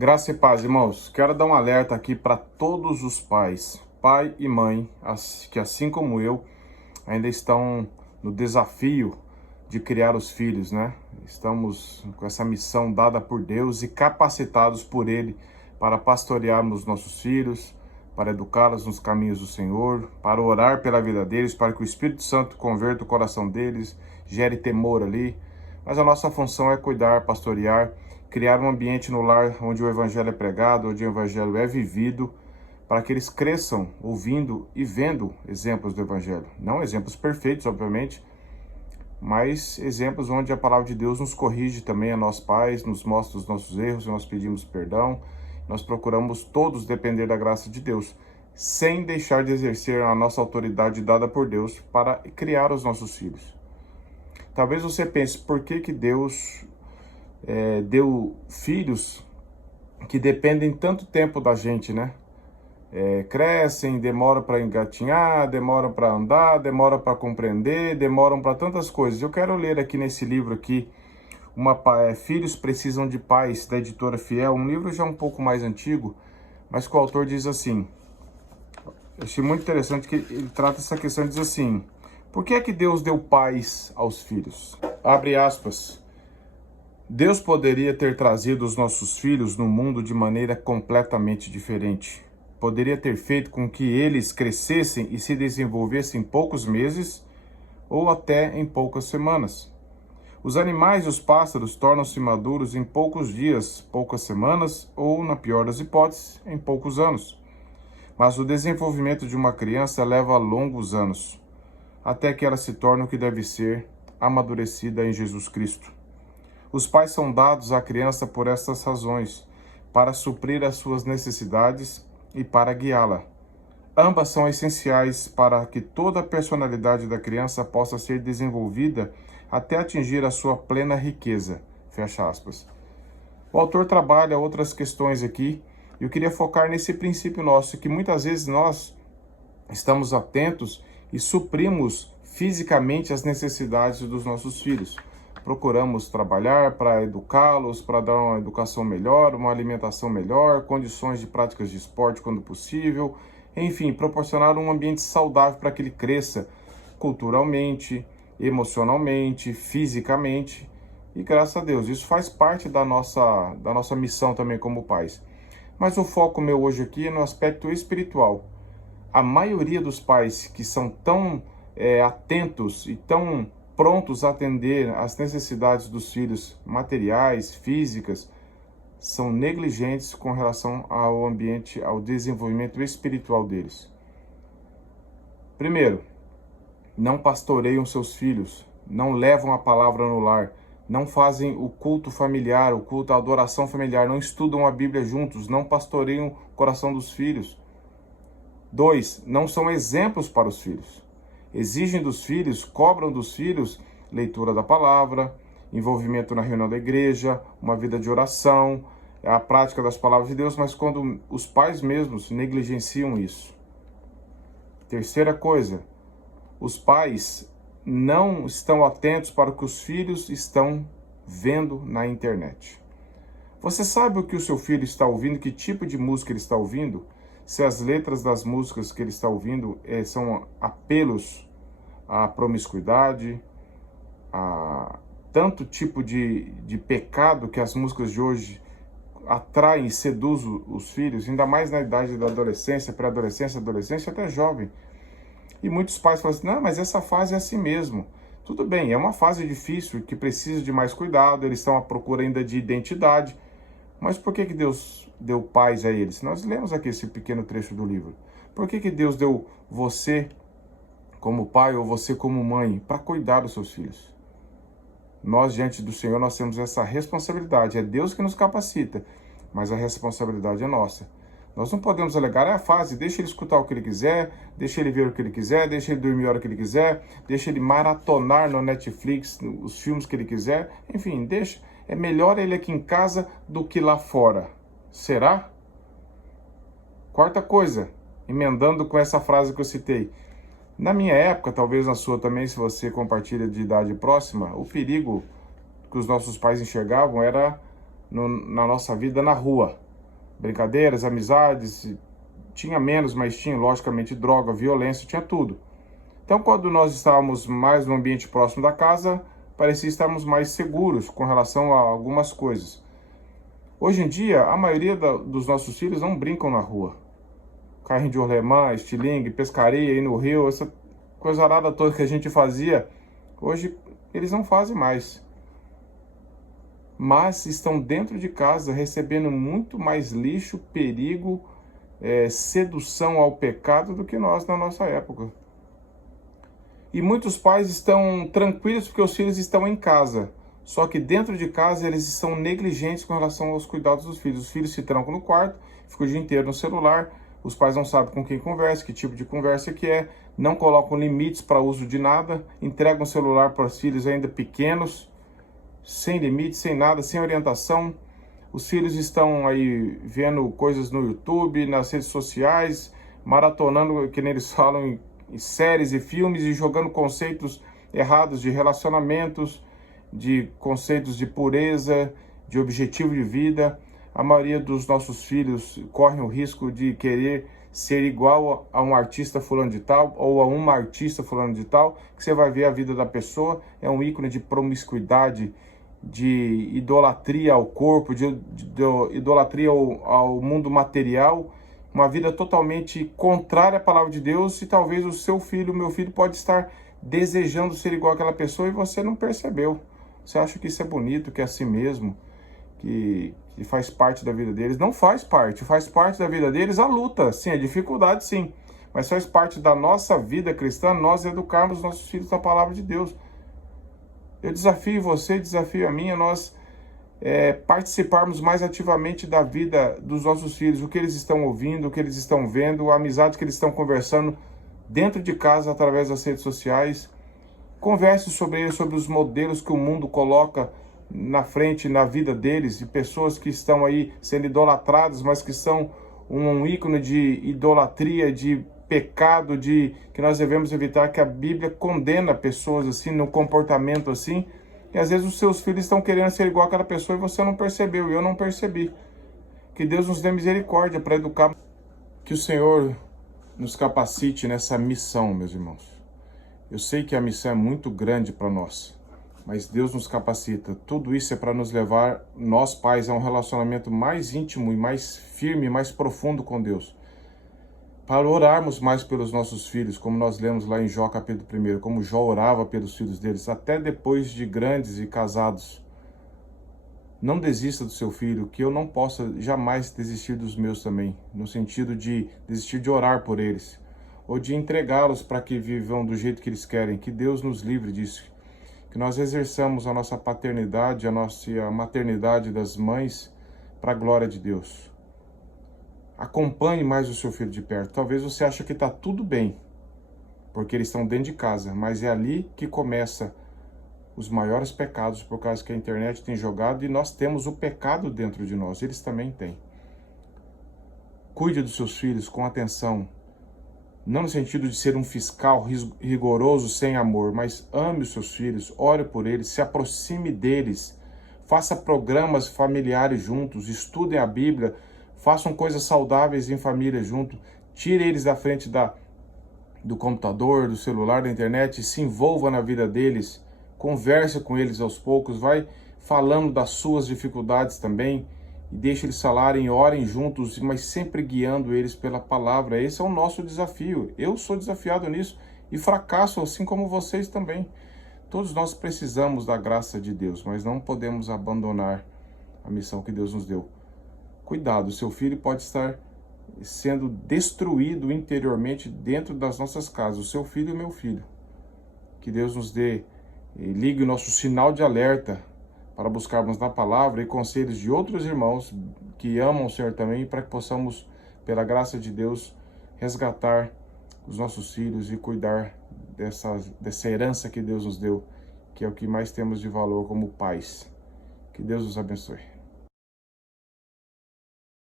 Graça e paz, irmãos. Quero dar um alerta aqui para todos os pais, pai e mãe, que assim como eu, ainda estão no desafio de criar os filhos, né? Estamos com essa missão dada por Deus e capacitados por Ele para pastorearmos nossos filhos, para educá-los nos caminhos do Senhor, para orar pela vida deles, para que o Espírito Santo converta o coração deles, gere temor ali. Mas a nossa função é cuidar, pastorear, criar um ambiente no lar onde o Evangelho é pregado, onde o Evangelho é vivido, para que eles cresçam ouvindo e vendo exemplos do Evangelho. Não exemplos perfeitos, obviamente, mas exemplos onde a palavra de Deus nos corrige também a nós pais, nos mostra os nossos erros, nós pedimos perdão, nós procuramos todos depender da graça de Deus, sem deixar de exercer a nossa autoridade dada por Deus para criar os nossos filhos. Talvez você pense, por que Deus deu filhos que dependem tanto tempo da gente, né? Crescem, demoram para engatinhar, demoram para andar, demoram para compreender, demoram para tantas coisas. Eu quero ler aqui nesse livro aqui, Filhos Precisam de Pais, da editora Fiel, um livro já um pouco mais antigo, mas que o autor diz assim, eu achei muito interessante que ele trata essa questão, diz assim, por que é que Deus deu pais aos filhos? Abre aspas. Deus poderia ter trazido os nossos filhos no mundo de maneira completamente diferente. Poderia ter feito com que eles crescessem e se desenvolvessem em poucos meses ou até em poucas semanas. Os animais e os pássaros tornam-se maduros em poucos dias, poucas semanas ou, na pior das hipóteses, em poucos anos. Mas o desenvolvimento de uma criança leva longos anos, até que ela se torne o que deve ser, amadurecida em Jesus Cristo. Os pais são dados à criança por estas razões, para suprir as suas necessidades e para guiá-la. Ambas são essenciais para que toda a personalidade da criança possa ser desenvolvida até atingir a sua plena riqueza. Fecha aspas. O autor trabalha outras questões aqui, e eu queria focar nesse princípio nosso, que muitas vezes nós estamos atentos e suprimos fisicamente as necessidades dos nossos filhos. Procuramos trabalhar para educá-los, para dar uma educação melhor, uma alimentação melhor, condições de práticas de esporte quando possível, enfim, proporcionar um ambiente saudável para que ele cresça culturalmente, emocionalmente, fisicamente. E graças a Deus, isso faz parte da nossa missão também como pais. Mas o foco meu hoje aqui é no aspecto espiritual. A maioria dos pais que são tão atentos e tão prontos a atender às necessidades dos filhos materiais, físicas, são negligentes com relação ao ambiente, ao desenvolvimento espiritual deles. Primeiro, não pastoreiam seus filhos, não levam a palavra no lar, não fazem o culto familiar, o culto, a adoração familiar, não estudam a Bíblia juntos, não pastoreiam o coração dos filhos. 2, não são exemplos para os filhos. Exigem dos filhos, cobram dos filhos leitura da palavra, envolvimento na reunião da igreja, uma vida de oração, a prática das palavras de Deus, mas quando os pais mesmos negligenciam isso. Terceira coisa, os pais não estão atentos para o que os filhos estão vendo na internet. Você sabe o que o seu filho está ouvindo, que tipo de música ele está ouvindo? Se as letras das músicas que ele está ouvindo são apelos à promiscuidade, a tanto tipo de pecado que as músicas de hoje atraem e seduzem os filhos, ainda mais na idade da adolescência, pré-adolescência, adolescência, até jovem. E muitos pais falam assim, não, mas essa fase é assim mesmo. Tudo bem, é uma fase difícil, que precisa de mais cuidado, eles estão à procura ainda de identidade. Mas por que Deus deu pais a eles? Nós lemos aqui esse pequeno trecho do livro. Por que Deus deu você como pai ou você como mãe para cuidar dos seus filhos? Nós, diante do Senhor, nós temos essa responsabilidade. É Deus que nos capacita, mas a responsabilidade é nossa. Nós não podemos alegar, é a fase, deixa ele escutar o que ele quiser, deixa ele ver o que ele quiser, deixa ele dormir a hora que ele quiser, deixa ele maratonar no Netflix os filmes que ele quiser, enfim, deixa. É melhor ele aqui em casa do que lá fora. Será? Quarta coisa, emendando com essa frase que eu citei. Na minha época, talvez na sua também, se você compartilha de idade próxima, o perigo que os nossos pais enxergavam era na nossa vida na rua. brincadeiras, amizades, tinha menos, mas tinha logicamente droga, violência, tinha tudo. Então, quando nós estávamos mais no ambiente próximo da casa, parecia estarmos mais seguros com relação a algumas coisas. Hoje em dia, a maioria dos nossos filhos não brincam na rua. Carrinho de rolemã, estilingue, pescaria, ir no rio, essa coisa arada toda que a gente fazia, hoje eles não fazem mais. Mas estão dentro de casa recebendo muito mais lixo, perigo, sedução ao pecado do que nós na nossa época. E muitos pais estão tranquilos porque os filhos estão em casa. Só que dentro de casa eles são negligentes com relação aos cuidados dos filhos. Os filhos se trancam no quarto, ficam o dia inteiro no celular. Os pais não sabem com quem conversa, que tipo de conversa que é. Não colocam limites para uso de nada. Entregam o celular para os filhos ainda pequenos, sem limite, sem nada, sem orientação. Os filhos estão aí vendo coisas no YouTube, nas redes sociais, maratonando, que nem eles falam, em séries e filmes e jogando conceitos errados de relacionamentos, de conceitos de pureza, de objetivo de vida. A maioria dos nossos filhos correm o risco de querer ser igual a um artista fulano de tal ou a uma artista fulano de tal, que você vai ver a vida da pessoa, é um ícone de promiscuidade, de idolatria ao corpo, de idolatria ao mundo material, uma vida totalmente contrária à palavra de Deus, e talvez o seu filho, o meu filho, pode estar desejando ser igual àquela pessoa e você não percebeu. Você acha que isso é bonito, que é assim mesmo, que faz parte da vida deles. Não faz parte da vida deles a luta, sim, a dificuldade sim, mas faz parte da nossa vida cristã nós educarmos nossos filhos na palavra de Deus. Eu desafio você, desafio a mim, a nós participarmos mais ativamente da vida dos nossos filhos, o que eles estão ouvindo, o que eles estão vendo, a amizade que eles estão conversando dentro de casa, através das redes sociais. Converse sobre eles, sobre os modelos que o mundo coloca na frente, na vida deles, de pessoas que estão aí sendo idolatradas, mas que são um ícone de idolatria, de pecado, que nós devemos evitar, que a Bíblia condena pessoas assim, no comportamento assim, e às vezes os seus filhos estão querendo ser igual àquela pessoa e você não percebeu, e eu não percebi. Que Deus nos dê misericórdia para educar. Que o Senhor nos capacite nessa missão, meus irmãos. Eu sei que a missão é muito grande para nós, mas Deus nos capacita. Tudo isso é para nos levar, nós pais, a um relacionamento mais íntimo e mais firme, mais profundo com Deus. Para orarmos mais pelos nossos filhos, como nós lemos lá em Jó capítulo 1, como Jó orava pelos filhos deles, até depois de grandes e casados. Não desista do seu filho, que eu não possa jamais desistir dos meus também, no sentido de desistir de orar por eles, ou de entregá-los para que vivam do jeito que eles querem. Que Deus nos livre disso, que nós exerçamos a nossa paternidade, a nossa maternidade das mães, para a glória de Deus. Acompanhe mais o seu filho de perto. Talvez você ache que está tudo bem, porque eles estão dentro de casa, mas é ali que começa os maiores pecados, por causa que a internet tem jogado, e nós temos o pecado dentro de nós, eles também têm. Cuide dos seus filhos com atenção, não no sentido de ser um fiscal rigoroso sem amor, mas ame os seus filhos, ore por eles, se aproxime deles, faça programas familiares juntos, estudem a Bíblia, façam coisas saudáveis em família junto, tire eles da frente do computador, do celular, da internet, se envolva na vida deles, converse com eles aos poucos, vai falando das suas dificuldades também, e deixe eles falarem, orem juntos, mas sempre guiando eles pela palavra. Esse é o nosso desafio. Eu sou desafiado nisso e fracasso, assim como vocês também. Todos nós precisamos da graça de Deus, mas não podemos abandonar a missão que Deus nos deu. Cuidado, seu filho pode estar sendo destruído interiormente dentro das nossas casas, o seu filho e o meu filho. Que Deus nos dê, ligue o nosso sinal de alerta para buscarmos na palavra e conselhos de outros irmãos que amam o Senhor também, para que possamos, pela graça de Deus, resgatar os nossos filhos e cuidar dessa herança que Deus nos deu, que é o que mais temos de valor como pais. Que Deus nos abençoe.